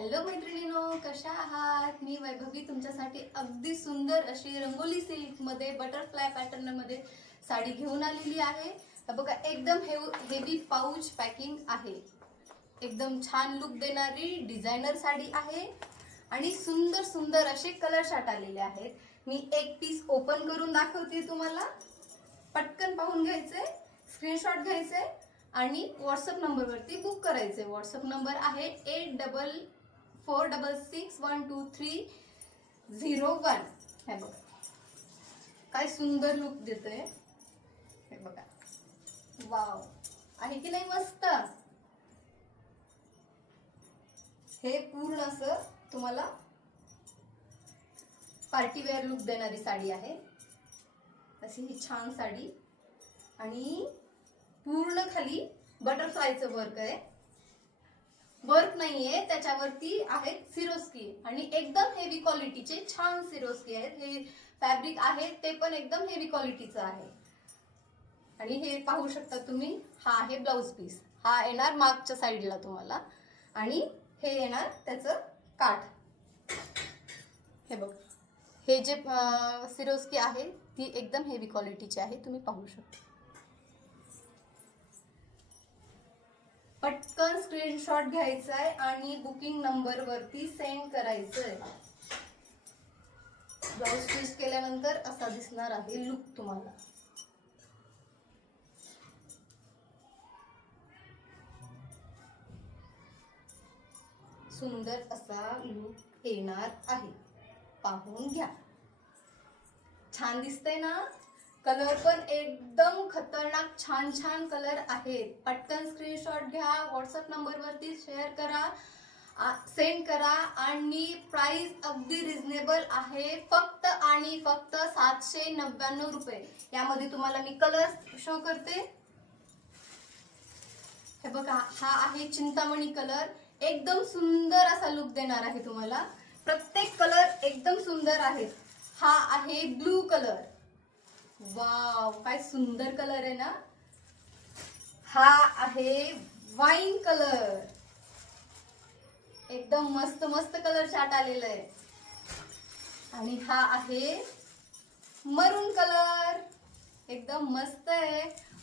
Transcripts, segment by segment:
Hello मैत्रिणींनो, कशा आहात? मी वैभवी तुमच्यासाठी अगदी सुंदर अशी रंगोली सिल्क मध्ये बटरफ्लाय पॅटर्न मध्ये साडी घेऊन आलेली आहे. बघा, एकदम हेवी पाऊच पॅकिंग आहे. एकदम छान लुक देणारी डिझायनर साडी आहे आणि सुंदर सुंदर असे कलर शार्ट आलेले आहेत. मी एक पीस ओपन करून दाखवते तुम्हाला. पटकन पाहून घ्यायचे, स्क्रीनशॉट घ्यायचे आणि व्हॉट्सअप नंबरवरती बुक करायचे. व्हॉट्सअप नंबर आहे 8446123001. हे बघा, काय सुंदर लुक देतोय. हे बघा, वाव, आहे की नाही मस्त? हे पूर्ण असं तुम्हाला पार्टी वेअर लुक देणारी साडी आहे. अशी ही छान साडी आणि पूर्ण खाली बटरफ्लायचं वर्क आहे. वर्क नाहीये, त्याच्यावरती आहेत सिरोस्की आणि एकदम हेवी क्वालिटीचे छान सिरोस्की आहेत. हे फॅब्रिक आहे ते पण एकदम हेवी क्वालिटीचं आहे. आणि हे पाहू शकता तुम्ही, हा आहे ब्लाउज पीस. हा येणार मागच्या साईडला तुम्हाला आणि हे येणार त्याचं काठ. हे बघ, हे जे सिरोस्की आहे ती एकदम हेवी क्वालिटीची आहे, तुम्ही पाहू शकता. पटकन स्क्रीनशॉट घ्यायचा आहे आणि बुकिंग नंबर वरती सेंड करायचंय. ब्लाउज स्टिच केल्यानंतर असा दिसणार आहे लुक तुम्हाला. सुंदर असा लुक येणार आहे, पाहून घ्या. छान दिसतंय ना? कलर पण एकदम खतरनाक छान छान कलर आहेत. पटकन स्क्रीनशॉट घ्या, व्हॉट्सअप नंबर वरती शेअर करा, सेंड करा आणि प्राइस अगदी रिझनेबल आहे. फक्त आणि फक्त 799 रुपये. यामध्ये तुम्हाला मी कलर शो करते. हे बघा, हा आहे चिंतामणी कलर. एकदम सुंदर असा लुक देणार आहे तुम्हाला. प्रत्येक कलर एकदम सुंदर आहे. हा आहे ब्लू कलर. वाव, काय सुंदर कलर आहे ना. हा आहे वाईन कलर. एकदम मस्त मस्त कलर चार्ट आलेला आहे. आणि हा आहे मरून कलर. एकदम मस्त आहे.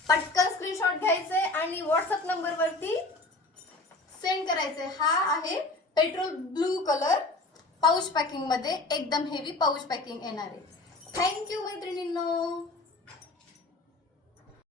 पटकन स्क्रीनशॉट घ्यायचे आणि व्हॉट्सअप नंबर वरती सेंड करायचे. हा आहे petrol blue colour, pouch packing मध्ये एकदम हेवी पाऊच पॅकिंग येणार आहे. थँक्यू मैत्रिणींनो.